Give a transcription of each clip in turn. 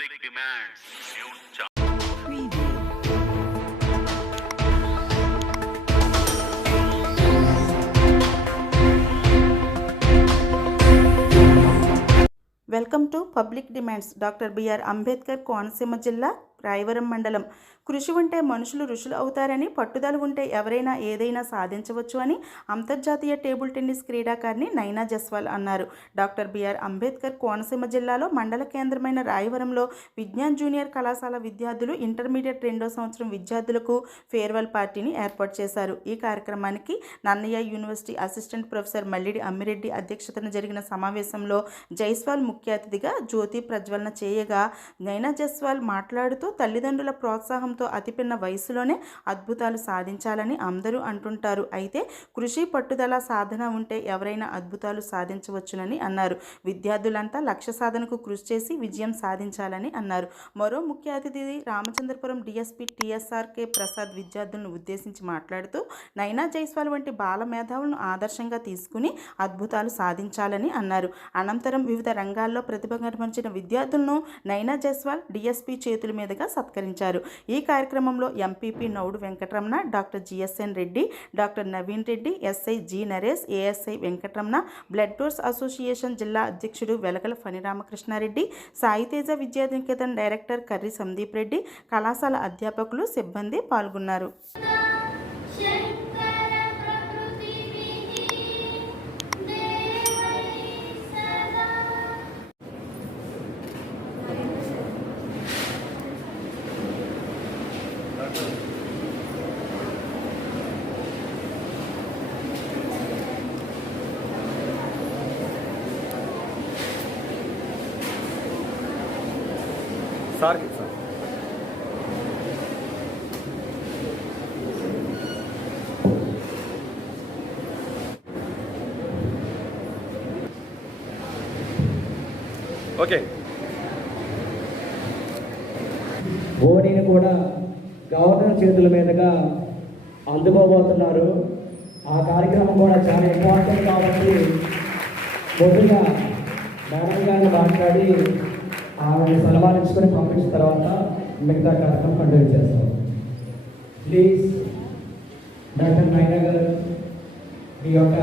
Public demands. News Channel. Preview. Welcome to public demands doctor B R Ambedkar Konaseema జిల్లా రాయవరం మండలం. కృషి ఉంటే మనుషులు ఋషులు అవుతారని పట్టుదల ఉంటే ఎవరైనా ఏదైనా సాధించవచ్చు అని అంతర్జాతీయ టేబుల్ టెన్నిస్ క్రీడాకారిణి నైనా జస్వాల్ అన్నారు. డాక్టర్ బిఆర్ అంబేద్కర్ కోనసీమ జిల్లాలో మండల కేంద్రమైన రాయవరంలో విజ్ఞాన్ జూనియర్ కళాశాల విద్యార్థులు ఇంటర్మీడియట్ రెండో సంవత్సరం విద్యార్థులకు ఫేర్వెల్ పార్టీని ఏర్పాటు చేశారు. ఈ కార్యక్రమానికి Nannaya university assistant professor Mallidi Ammireddy అధ్యక్షతన జరిగిన సమావేశంలో జైస్వాల్ ముఖ్య అతిథిగా జ్యోతి ప్రజ్వలన చేయగా నైనా జస్వాల్ మాట్లాడుతూ తల్లిదండ్రుల ప్రోత్సాహంతో అతిపిన్న వయసులోనే అద్భుతాలు సాధించాలని అందరూ అంటుంటారు. అయితే కృషి పట్టుదల సాధన ఉంటే ఎవరైనా అద్భుతాలు సాధించవచ్చునని అన్నారు. విద్యార్థులంతా లక్ష్య సాధనకు కృషి చేసి విజయం సాధించాలని అన్నారు. మరో ముఖ్య అతిథి రామచంద్రపురం డిఎస్పి టీఎస్ఆర్కే ప్రసాద్ విద్యార్థులను ఉద్దేశించి మాట్లాడుతూ నైనా జైస్వాల్ వంటి బాల మేధావులను ఆదర్శంగా తీసుకుని అద్భుతాలు సాధించాలని అన్నారు. అనంతరం వివిధ రంగాల్లో ప్రతిభ కనిపించిన విద్యార్థులను నైనా జైస్వాల్ డిఎస్పీ చేతుల మీదుగా సత్కరించారు. ఈ కార్యక్రమంలో MPP Naidu Venkataramana doctor GSN Reddy doctor Naveen Reddy SI G Naresh ASI Venkataramana blood donors association జిల్లా అధ్యక్షుడు వెలగల ఫణిరామకృష్ణారెడ్డి సాయితేజ విద్యానికేతన్ డైరెక్టర్ కర్రి సందీప్ రెడ్డి కళాశాల అధ్యాపకులు సిబ్బంది పాల్గొన్నారు. సార్ సార్ ఓకే ఓడిని కూడా గవర్నర్ చేతుల మీదుగా అందుకోబోతున్నారు. ఆ కార్యక్రమం కూడా చాలా ఇంపార్టెంట్ కాబట్టి ముందుగా మేడం గారిని మాట్లాడి ఆమెను సన్మానించుకొని పంపించిన తర్వాత మిగతా కార్యక్రమం కంటిన్యూ చేస్తాం. ప్లీజ్ డాక్టర్ నైనా గారు మీ యొక్క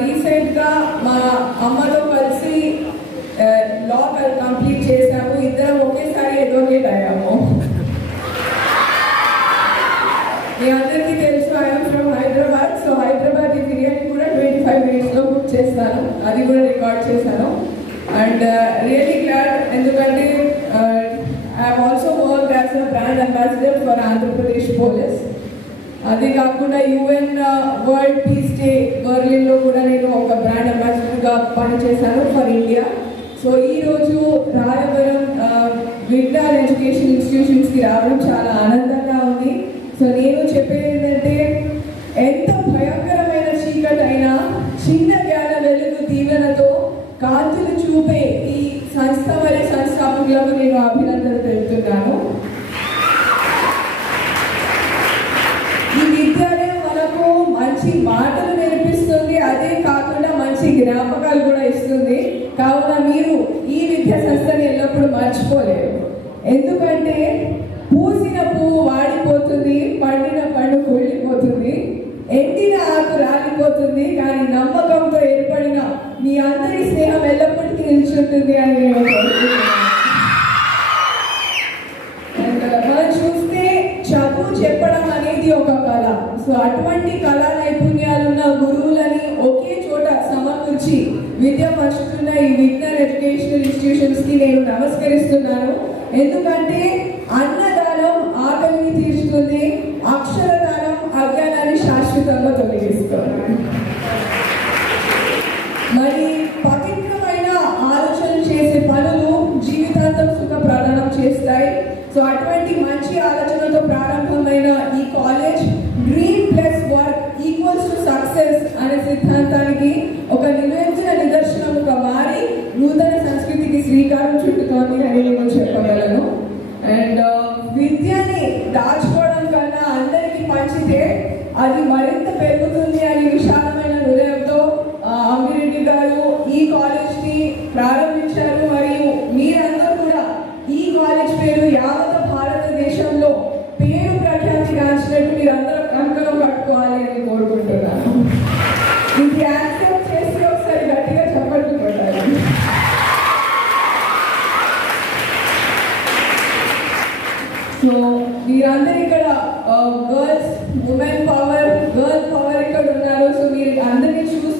రీసెంట్గా మా అమ్మతో కలిసి లా కంప్లీట్ చేశాము. ఇద్దరం ఒకేసారి ఎడ్వకేట్ అయ్యాము. మీ అందరికీ తెలుసు I'm from Hyderabad so Hyderabad ఈ బిర్యానీ కూడా ట్వంటీ ఫైవ్ మినిట్స్లో బుక్ చేస్తాను. అది కూడా రికార్డ్ చేశాను అండ్ రియలీ గ్లాడ్ ఎందుకంటే I also work as a brand ambassador for Andhra Pradesh police అది కాకుండా యుఎన్ వరల్డ్ పీస్ సిక్స్టీ బర్లిన్లో కూడా నేను ఒక బ్రాండ్ అంబాసిడర్గా పనిచేశాను ఫర్ ఇండియా. సో ఈరోజు రాయవరం విక్టార్ ఎడ్యుకేషన్ ఇన్స్టిట్యూషన్స్కి రావడం చాలా ఆనందంగా ఉంది. సో నేను చెప్పేది ఎండిన ఆకు రాలిపోతుంది కానీ నమ్మకంతో ఏర్పడిన మీ అందరి స్నేహం ఎల్లప్పటికీ నిల్చుంటుంది అని నేను మనం చూస్తే చదువు చెప్పడం అనేది ఒక కళ. సో అటువంటి కళా నైపుణ్యాలున్న గురువులని ఒకే చోట సమకూర్చి విద్య పంచుతున్న ఈ విజ్ఞాన్ ఎడ్యుకేషనల్ ఇన్స్టిట్యూషన్స్కి నేను నమస్కరిస్తున్నాను. ఎందుకంటే అన్నదానం ఆకలిని తీర్చుతుంది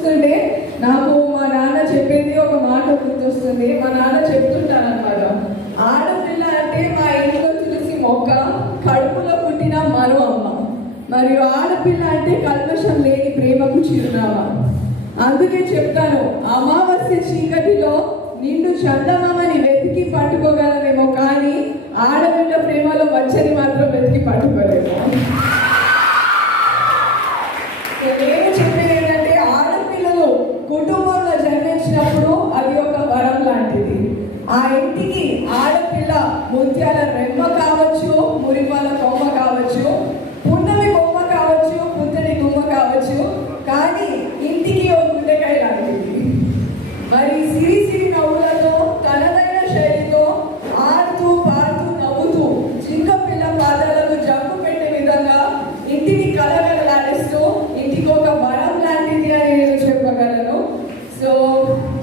చూస్తుంటే నాకు మా నాన్న చెప్పేది ఒక మాట గుర్తొస్తుంది. మా నాన్న చెప్తుంటాను అనమాట ఆడపిల్ల అంటే మా ఇంట్లో తులసి మొక్క కడుపులో పుట్టిన మరో అమ్మ మరియు ఆడపిల్ల అంటే కల్మషం లేని ప్రేమకు చిరునామా. అందుకే చెప్తాను అమావాస్య చీకటిలో నిన్ను చందమామని వెతికి పట్టుకోగల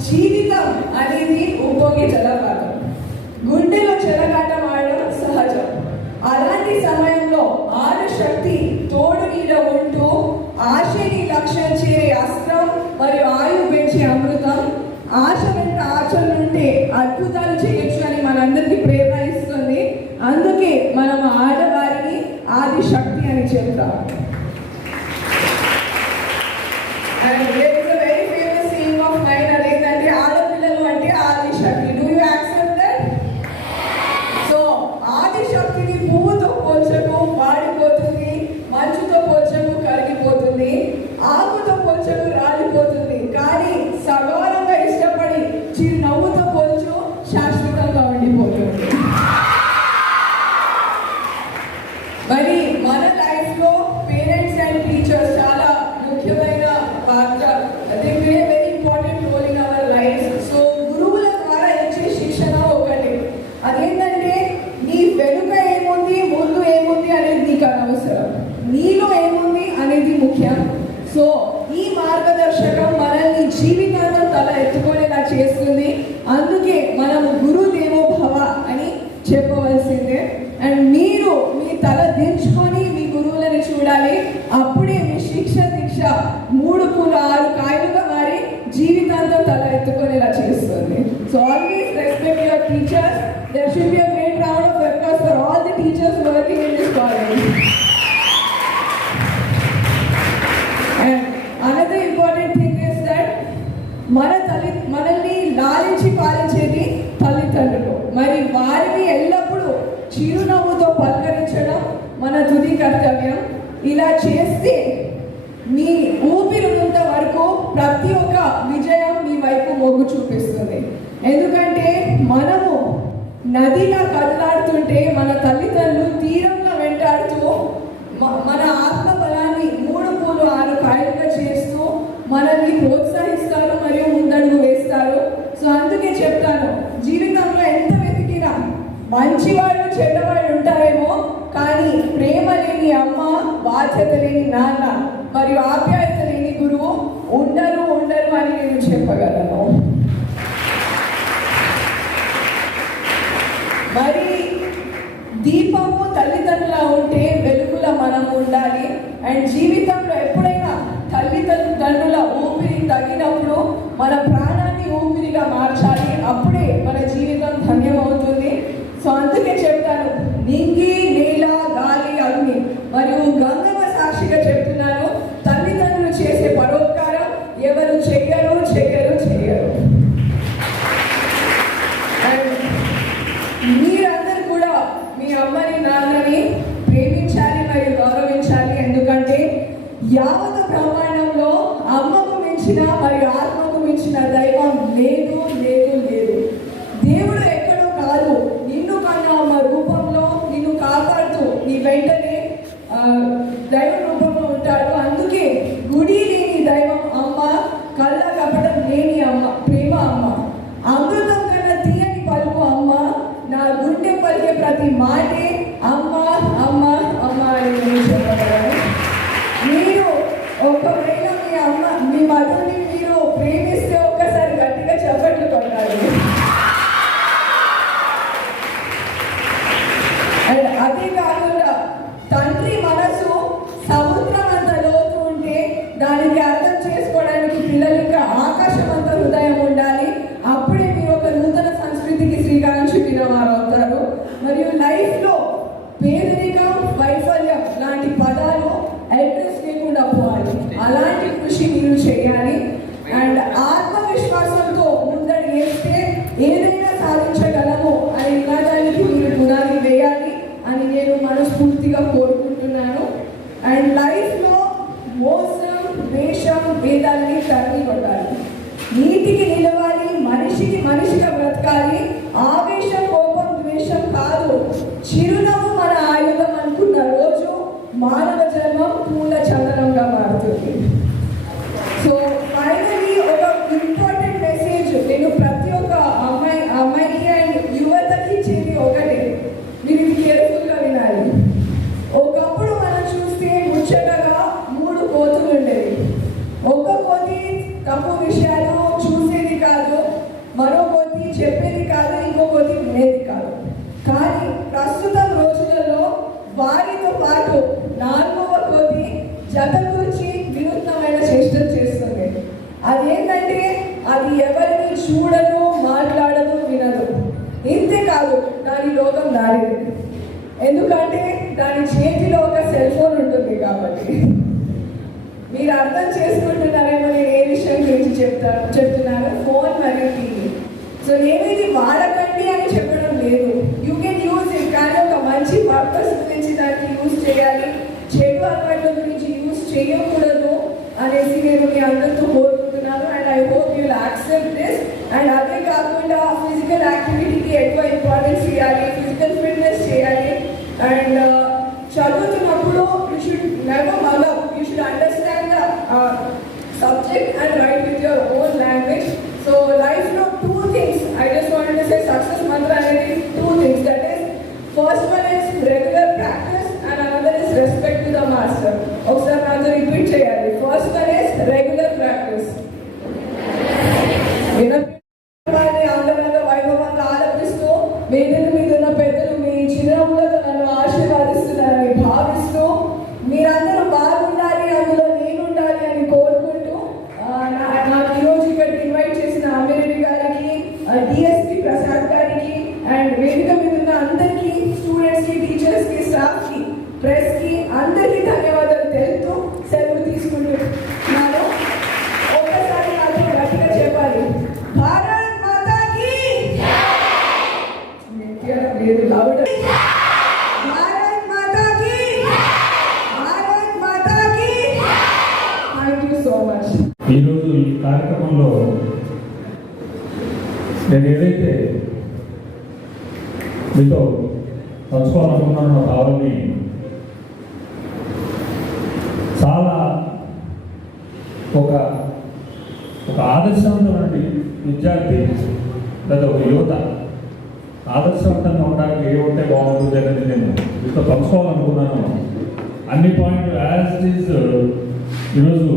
జీవితం అనేది ఉప్పొంగి జలపాతం గుండెలో చెలగాటం teachers. There teachers be a great round of applause for all the all the teachers this college. And another and thing important that that మన తల్లి మనల్ని లాలించి పాలించేది తల్లిదండ్రులు మరి వారిని ఎల్లప్పుడూ చిరునవ్వుతో పలకరించడం మన తుది కర్తవ్యం ఇలా చేస్తే మీ ఊపిరినంత వరకు ప్రతి ఒక్క విజయం మీ వైపు మొగ్గు చూపిస్తుంది ఎందుకంటే నదిలా కదలాడుతుంటే మన తల్లిదండ్రులు తీరంగా వెంటాడుతూ మన ఆత్మ బలాన్ని మూడు పూలు ఆరు కాయలుగా చేస్తూ మనల్ని ప్రోత్సహిస్తారు మరియు ముందడుగు వేస్తారు. సో అందుకే చెప్తాను జీవితంలో ఎంత వెతికినా మంచివాళ్ళు చెడ్డవాళ్ళు ఉంటారేమో కానీ ప్రేమ లేని అమ్మ బాధ్యత లేని నాన్న మరియు ఆప్యాయత లేని గురువు ఉండరు ఉండరు అని నేను చెప్పగలను. మరి దీపము తల్లిదండ్రుల ఉంటే వెలుగుల మనం ఉండాలి. అండ్ జీవితంలో ఎప్పుడైనా తల్లిదండ్రుల ఊపిరి తగినప్పుడు మన ప్రాణాన్ని ఊపిరిగా మార్చాలి. అప్పుడే మన జీవితం ధన్యమవుతుంది సో అందుకే చెప్తాను నింగి నేల గాలి అగ్ని మరియు గంగమ్మ సాక్షిగా చెప్తున్నాను తల్లిదండ్రులు చేసే పరోపకారం ఎవరు చెయ్యరు చెయ్యరు చెయ్యరు. అండ్ మీరందరూ కూడా మీ అమ్మని నాన్నని ప్రేమించాలి మరియు గౌరవించాలి. ఎందుకంటే యావత ప్రమాణంలో అమ్మకు మించిన మరియు ఆత్మకు మించిన దైవం లేదు. యూజ్ చేయకూడదు అనేసి నేను మీ అందరితో కోరుకుంటున్నాను and I hope you accept this and అదే కాకుండా ఫిజికల్ యాక్టివిటీకి ఎక్కువ ఇంపార్టెన్స్ ఇవ్వాలి ఫిజికల్ ఫిట్నెస్ చేయాలి అండ్ చదువుతున్నప్పుడు you should never mug up you should understand the subject and write with your own language so లైఫ్లో two things I just want to say success mantra అనేది two things that is first one is regular practice and another is respect to the master ఒకసారి నాతో repeat చేయాలి. First one is regular practice వినపడే ఆందోళన వైభవంగా ఆలపిస్తూ వేదిక మీద ఉన్న పెద్దలు మీ చిరునవ్వులతో నన్ను ఆశీర్వాదిస్తున్నారని భావిస్తూ మీరందరూ బాగుండాలి అందులో నేను ఉండాలి అని కోరుకుంటూ ఆ, నాకు ఈరోజు ఇక్కడికి ఇన్వైట్ చేసిన అమీరెడ్డి గారికి డిఎస్పి ప్రసాద్ గారికి అండ్ వేదిక మీద ఉన్న అందరికీ స్టూడెంట్స్కి టీచర్స్కి స్టాఫ్కి ప్రెస్కి అందరికీ ధన్యవాదాలు తెలుపుతూ ఆదర్శవంతమైన విద్యార్థి లేదా ఒక యువత ఆదర్శవంతంగా ఉండడానికి ఏ ఉంటే బాగుంటుంది అనేది నేను మీతో పంచుకోవాలనుకున్నాను. అన్ని పాయింట్లు యాజ్ ఈజ్ ఈరోజు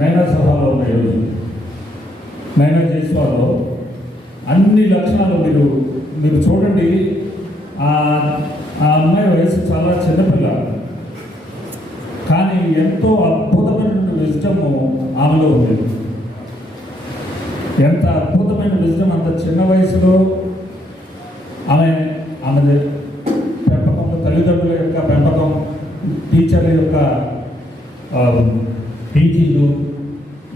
నైనా సభలో ఉన్నాయి ఈరోజు నైనా చేసుకోవాలో అన్ని లక్షణాలు మీరు మీరు చూడండి. ఆ అమ్మాయి వయసు చాలా చిన్నపిల్ల. కానీ ఎంతో అద్భుతమైనటువంటి విజటము ఆమెలో ఉంది. ఎంత అద్భుతమైన విజయం అంత చిన్న వయసులో ఆమె ఆమె పెంపకంలో తల్లిదండ్రుల యొక్క పెంపకం టీచర్ల యొక్క ఆ,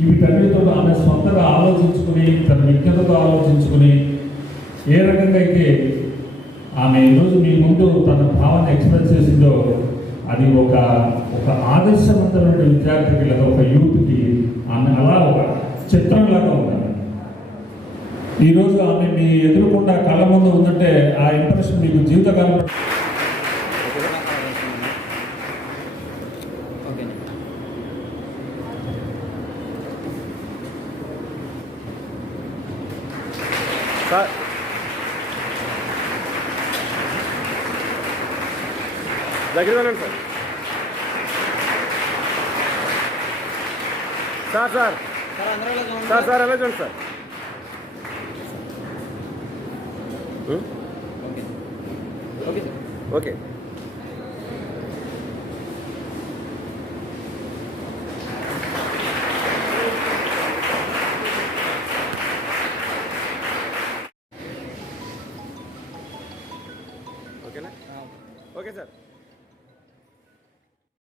ఇవి తల్లితో ఆమె సొంతగా ఆలోచించుకుని తన విజ్ఞతతో ఆలోచించుకుని ఏ రకంగా అయితే ఆమె ఈరోజు మీ ముందు తన భావన ఎక్స్ప్రెస్ చేసిందో అది ఒక ఒక ఆదర్శవంతమైన విద్యార్థికి లేదా ఒక యూత్కి ఆమె అలా ఒక చిత్రంలాగా ఉంది. ఈరోజు ఆమె మీ ఎదురుకుండా కళ్ళ ముందు ఉందంటే ఆ ఇంప్రెషన్ మీకు జీవితకాలం సార్. దగ్గర sir. Sir sir. Sir sir ఎలా చూడండి సార్? ఉం? ఓకే